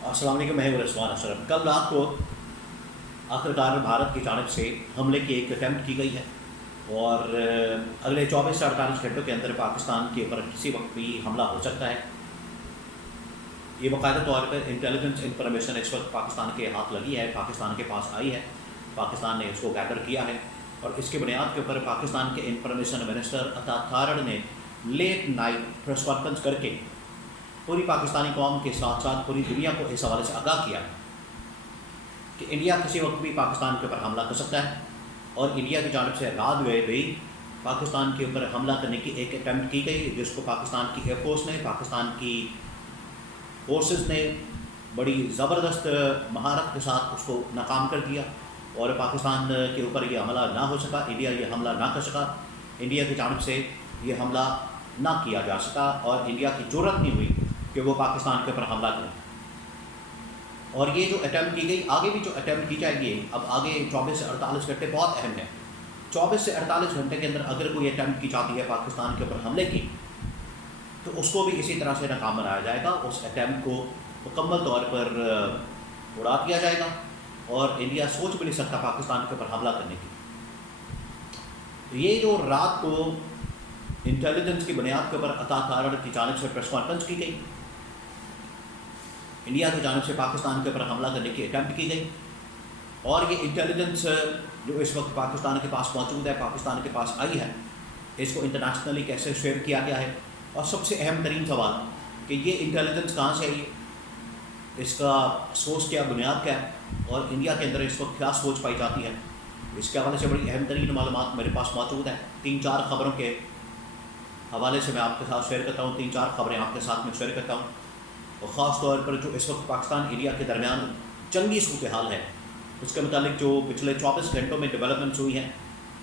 السلام علیکم، میں ہوں رضوان اشرف۔ کل رات کو آخرکار بھارت کی جانب سے حملے کی ایک اٹیمپٹ کی گئی ہے اور اگلے 24 سے 48 گھنٹوں کے اندر پاکستان کے اوپر کسی وقت بھی حملہ ہو سکتا ہے۔ یہ باقاعدہ طور پر انٹیلیجنس انفارمیشن اس وقت پاکستان کے ہاتھ لگی ہے، پاکستان کے پاس آئی ہے، پاکستان نے اس کو گیدر کیا ہے اور اس کے بنیاد کے اوپر پاکستان کے انفارمیشن منسٹر عطا تھارڑ نے لیٹ نائٹ پریس کانفرنس کر کے پوری پاکستانی قوم کے ساتھ ساتھ پوری دنیا کو اس حوالے سے آگاہ کیا کہ انڈیا کسی وقت بھی پاکستان کے اوپر حملہ کر سکتا ہے اور انڈیا کی جانب سے رات میں بھی پاکستان کے اوپر حملہ کرنے کی ایک اٹیمپٹ کی گئی، جس کو پاکستان کی ایئر فورس نے، پاکستان کی فورسز نے بڑی زبردست مہارت کے ساتھ اس کو ناکام کر دیا اور پاکستان کے اوپر یہ حملہ نہ ہو سکا، انڈیا یہ حملہ نہ کر سکا، انڈیا کی جانب سے یہ حملہ نہ کیا جا سکا اور انڈیا کی جرأت نہیں ہوئی کہ وہ پاکستان کے اوپر حملہ کریں۔ اور یہ جو اٹیمپٹ کی گئی، آگے بھی جو اٹیمپٹ کی جائے گی، اب آگے 24 سے 48 گھنٹے بہت اہم ہیں۔ 24 سے 48 گھنٹے کے اندر اگر کوئی اٹیمپٹ کی جاتی ہے پاکستان کے اوپر حملے کی، تو اس کو بھی اسی طرح سے ناکام بنایا جائے گا، اس اٹیمپٹ کو مکمل طور پر اڑا دیا جائے گا اور انڈیا سوچ بھی نہیں سکتا پاکستان کے اوپر حملہ کرنے کی۔ یہ جو رات کو انٹیلیجنس کی بنیاد کے اوپر عطا تھارڑ کی جانب سے پریس کانفرنس کی گئی، انڈیا کی جانب سے پاکستان کے اوپر حملہ کرنے کی اٹیمپٹ کی گئی اور یہ انٹیلیجنس جو اس وقت پاکستان کے پاس موجود ہے، پاکستان کے پاس آئی ہے، اس کو انٹرنیشنلی کیسے شیئر کیا گیا ہے، اور سب سے اہم ترین سوال کہ یہ انٹیلیجنس کہاں سے آئی ہے، اس کا سورس کیا، بنیاد کیا ہے اور انڈیا کے اندر اس وقت کیا سوچ پائی جاتی ہے، اس کے حوالے سے بڑی اہم ترین معلومات میرے پاس موجود ہیں۔ 3-4 خبروں کے حوالے سے میں آپ کے ساتھ شیئر کرتا ہوں، 3-4 خبریں آپ کے ساتھ میں شیئر کرتا ہوں، اور خاص طور پر جو اس وقت پاکستان انڈیا کے درمیان جنگی صورتحال ہے اس کے متعلق جو پچھلے 24 گھنٹوں میں ڈیولپمنٹس ہوئی ہیں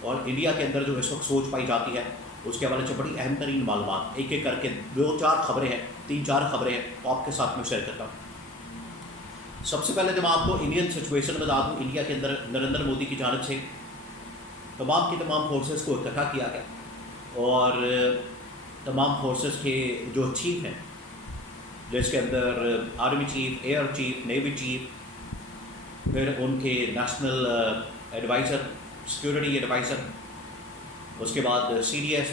اور انڈیا کے اندر جو اس وقت سوچ پائی جاتی ہے، اس کے حوالے سے بڑی اہم ترین معلومات ایک ایک کر کے 2-4 خبریں ہیں، 3-4 خبریں ہیں، آپ کے ساتھ میں شیئر کرتا ہوں۔ سب سے پہلے تو میں آپ کو انڈین سچویشن بتا دوں، انڈیا کے اندر نریندر مودی کی جانب سے تمام کی تمام فورسز کو اکٹھا کیا گیا اور تمام فورسز کے جو چیف ہیں، جس کے اندر army chief, air chief, navy chief, پھر ان کے نیشنل ایڈوائزر، سیکورٹی ایڈوائزر، اس کے بعد C D S,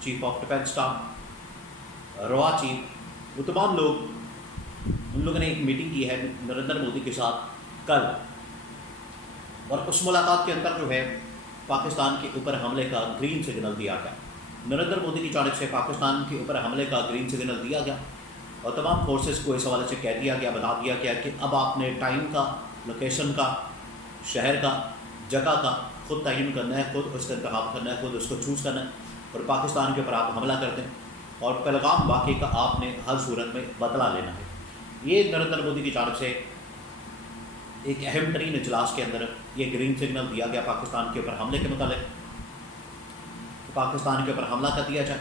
chief of defence staff, روا چیف، وہ تمام لوگ، ان لوگوں نے ایک میٹنگ کی ہے نریندر مودی کے ساتھ کل، اور اس ملاقات کے اندر جو ہے پاکستان کے اوپر حملے کا گرین سگنل دیا گیا۔ نریندر مودی کی جانب سے پاکستان کے اوپر حملے کا گرین سگنل دیا گیا اور تمام فورسز کو اس حوالے سے کہہ دیا گیا، بتا دیا گیا کہ اب آپ نے ٹائم کا، لوکیشن کا، شہر کا، جگہ کا خود تعین کرنا ہے، خود اس کا انتخاب کرنا ہے، خود اس کو چوز کرنا ہے اور پاکستان کے اوپر آپ حملہ کرتے ہیں اور پہلگام واقعے کا آپ نے ہر صورت میں بدلہ لینا ہے۔ یہ نریندر مودی کی جانب سے ایک اہم ترین اجلاس کے اندر یہ گرین سگنل دیا گیا پاکستان کے اوپر حملے کے متعلق، پاکستان کے اوپر حملہ کر دیا جائے،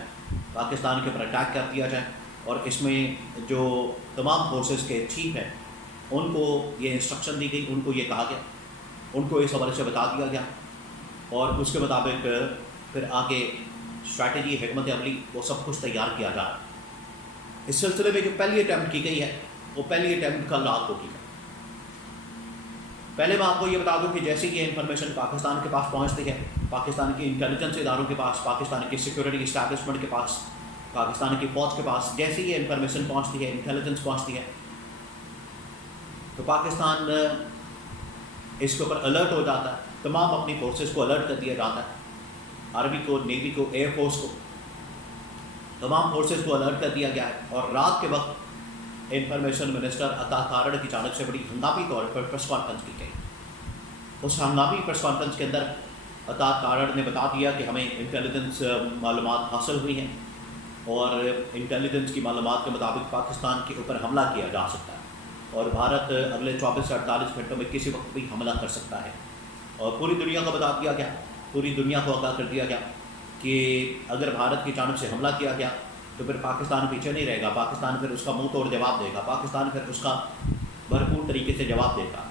پاکستان کے اوپر اٹیک کر دیا جائے، اور اس میں جو تمام فورسز کے چیف ہیں ان کو یہ انسٹرکشن دی گئی، ان کو یہ کہا گیا، ان کو اس حوالے سے بتا دیا گیا اور اس کے مطابق پھر آگے اسٹریٹجی، حکمت عملی، وہ سب کچھ تیار کیا جا رہا ہے۔ اس سلسلے میں جو پہلی اٹیمپٹ کی گئی ہے وہ پہلی اٹیمپٹ کل رات کو کی گئی۔ پہلے میں آپ کو یہ بتا دوں کہ جیسے یہ انفارمیشن پاکستان کے پاس پہنچتی ہے، پاکستان کی انٹیلیجنس اداروں کے پاس، پاکستان کی سیکورٹی اسٹیبلشمنٹ کے پاس، پاکستان کی فوج کے پاس، جیسے یہ انفارمیشن پہنچتی ہے، انٹیلیجنس پہنچتی ہے، تو پاکستان اس کے اوپر الرٹ ہو جاتا ہے، تمام اپنی فورسز کو الرٹ کر دیا جاتا ہے، آرمی کو، نیوی کو، ایئر فورس کو، تمام فورسز کو الرٹ کر دیا گیا ہے اور رات کے وقت انفارمیشن منسٹر عطا تھارڑ کی جانب سے بڑی ہنگامی طور پر پریس کانفرنس کی گئی۔ اس ہنگامی پریس کانفرنس کے اندر عطا تھارڑ نے بتا دیا کہ ہمیں انٹیلیجنس معلومات حاصل ہوئی ہیں اور انٹیلیجنس کی معلومات کے مطابق پاکستان کے اوپر حملہ کیا جا سکتا ہے اور بھارت اگلے 24 سے 48 گھنٹوں میں کسی وقت بھی حملہ کر سکتا ہے، اور پوری دنیا کو بتا دیا گیا، پوری دنیا کو آگاہ کر دیا گیا کہ اگر بھارت کی جانب سے حملہ کیا گیا تو پھر پاکستان پیچھے نہیں رہے گا، پاکستان پھر اس کا منہ توڑ جواب دے گا، پاکستان پھر اس کا بھرپور طریقے سے جواب دے گا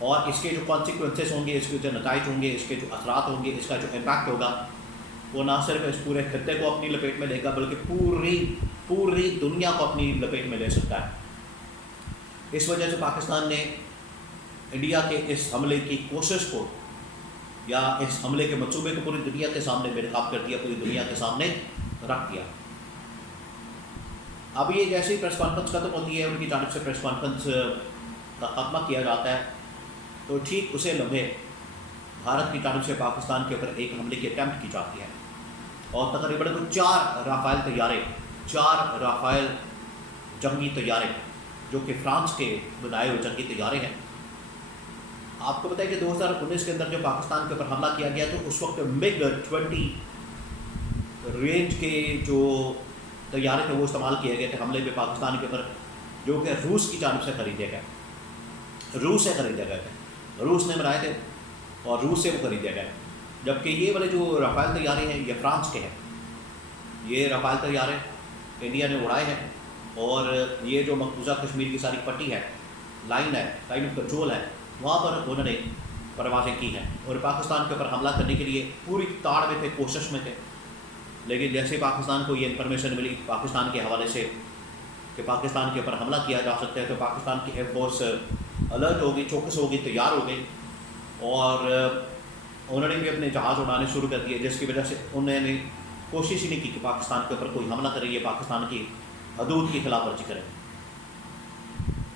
اور اس کے جو کانسیکوینسز ہوں گے، اس کے جو نتائج ہوں گے، اس کے جو اثرات ہوں گے، اس کا جو امپیکٹ ہوگا، وہ نہ صرف اس پورے خطے کو اپنی لپیٹ میں لے گا بلکہ پوری دنیا کو اپنی لپیٹ میں لے سکتا ہے۔ اس وجہ سے پاکستان نے انڈیا کے اس حملے کی کوشش کو یا اس حملے کے منصوبے کو پوری دنیا کے سامنے بے نقاب کر دیا، پوری دنیا کے سامنے رکھ دیا۔ اب یہ جیسے ہی پریس کانفرنس ختم ہوتی ہے، ان کی جانب سے پریس کانفرنس کا خاتمہ کیا جاتا ہے، تو ٹھیک اسے لمحے بھارت کی جانب سے پاکستان کے اوپر ایک حملے کی اٹیمپٹ کی جاتی ہے، اور تقریباً 4 رافائل جنگی طیارے جو کہ فرانس کے بنائے ہوئے جنگی طیارے ہیں۔ آپ کو بتائیں کہ 2019 کے اندر جو پاکستان کے اوپر حملہ کیا گیا تو اس وقت MiG-20 رینج کے جو طیارے تھے وہ استعمال کیے گئے تھے حملے میں پاکستان کے اوپر، جو کہ روس کی جانب سے خریدے گئے تھے، روس نے بنائے تھے اور روس سے وہ خریدے گئے، جبکہ یہ والے جو رافائل طیارے ہیں یہ فرانس کے ہیں۔ یہ رافائل طیارے انڈیا نے اڑائے ہیں، اور یہ جو مقبوضہ کشمیر کی ساری پٹی ہے، لائن آف کنٹرول ہے، وہاں پر انہوں نے پروازیں کی ہیں اور پاکستان کے اوپر حملہ کرنے کے لیے پوری تاڑ میں تھے، کوشش میں تھے۔ لیکن جیسے پاکستان کو یہ انفارمیشن ملی پاکستان کے حوالے سے کہ پاکستان کے اوپر حملہ کیا جا سکتا ہے، تو پاکستان کی ایئر فورس الرٹ ہو گئی، چوکس ہو گئی، تیار ہو گئی، اور انہوں نے بھی اپنے جہاز اڑانے شروع کر دیے، جس کی وجہ سے انہوں نے کوشش ہی نہیں کی کہ پاکستان کے اوپر کوئی حملہ کرے یا پاکستان کی حدود کی خلاف ورزی کرے۔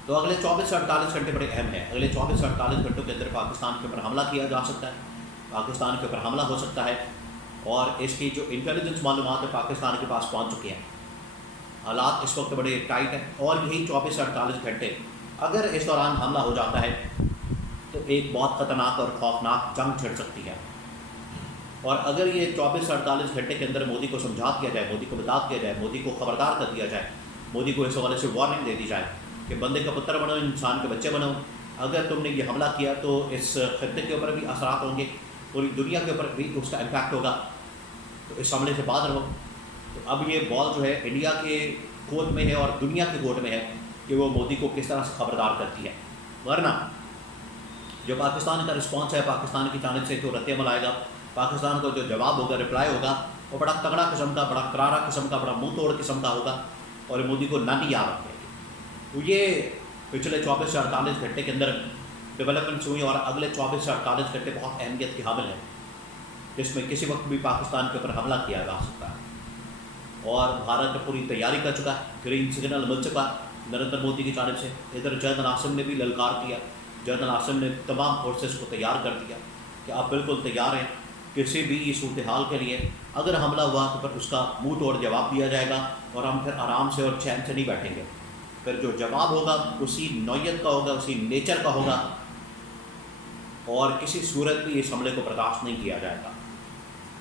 تو اگلے 24 سے 48 گھنٹے بڑے اہم ہیں۔ اگلے 24 سے 48 گھنٹوں کے اندر پاکستان کے اوپر حملہ کیا جا سکتا ہے، پاکستان کے اوپر حملہ ہو سکتا ہے، اور اس کی جو انٹیلیجنس معلومات ہے پاکستان کے پاس پہنچ چکی ہیں۔ حالات اس وقت بڑے ٹائٹ ہیں، اور یہی 24 سے 48 گھنٹے اگر اس دوران حملہ ہو جاتا ہے تو ایک بہت خطرناک اور خوفناک جنگ چھڑ سکتی ہے۔ اور اگر یہ 24 سے 48 گھنٹے کے اندر مودی کو سمجھا دیا جائے، مودی کو بتا دیا جائے، مودی کو خبردار کر دیا جائے، مودی کو اس حوالے سے وارننگ دے دی جائے کہ بندے کا پتر بنو، انسان کے بچے بنو، اگر تم نے یہ حملہ کیا تو اس خطے کے اوپر بھی اثرات ہوں گے، پوری دنیا کے اوپر بھی اس کا امپیکٹ ہوگا، تو اس حملے سے باز رہو۔ تو اب یہ بال جو ہے انڈیا کے کورٹ میں ہے اور دنیا کے کورٹ میں ہے کہ وہ مودی کو کس طرح سے خبردار کرتی ہے، ورنہ جو پاکستان کا رسپانس ہے، پاکستان کی جانب سے جو رد عمل آئے گا، پاکستان کو جو جواب ہوگا، رپلائی ہوگا، وہ بڑا تگڑا قسم کا، بڑا کرارا قسم کا، بڑا منہ توڑ قسم کا ہوگا، اور مودی کو نہ بھی یاد رکھے گی۔ تو یہ پچھلے 24 سے 48 گھنٹے کے اندر ڈیولپمنٹس ہوئی، اور اگلے 24 سے 48 گھنٹے بہت اہمیت کے حامل ہیں، جس میں کسی وقت بھی پاکستان کے اوپر حملہ کیا جا سکتا ہے، اور بھارت پوری تیاری کر چکا ہے، گرین سگنل مل چکا نریندر مودی کی جانب سے۔ ادھر جنرل عاصم نے بھی للکار دیا، جنرل عاصم نے تمام فورسز کو تیار کر دیا کہ آپ بالکل تیار ہیں کسی بھی صورتحال کے لیے، اگر حملہ ہوا تو پھر اس کا منہ توڑ جواب دیا جائے گا، اور ہم پھر آرام سے اور چین سے نہیں بیٹھیں گے، پھر جو جواب ہوگا اسی نوعیت کا ہوگا، اسی نیچر کا ہوگا، اور کسی صورت بھی اس حملے کو برداشت نہیں کیا جائے گا۔